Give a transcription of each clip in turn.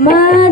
My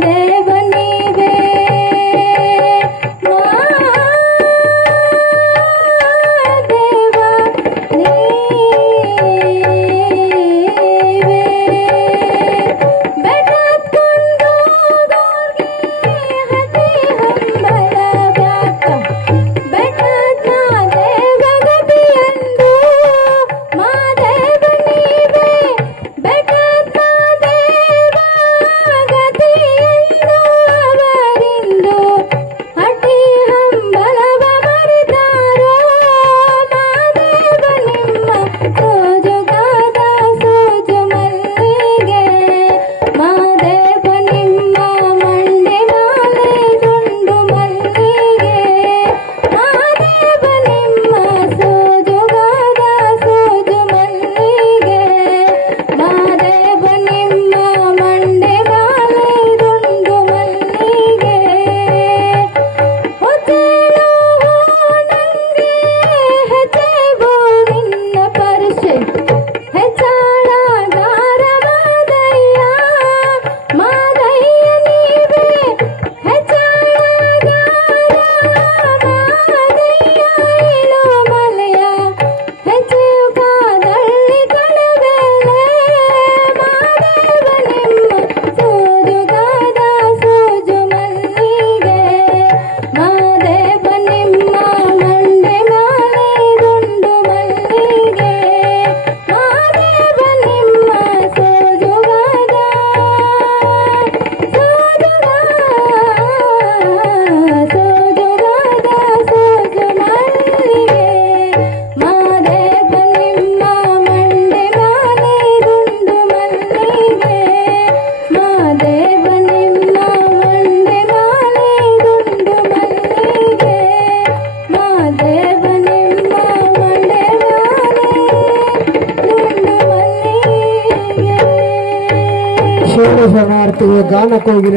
காணப்போகிற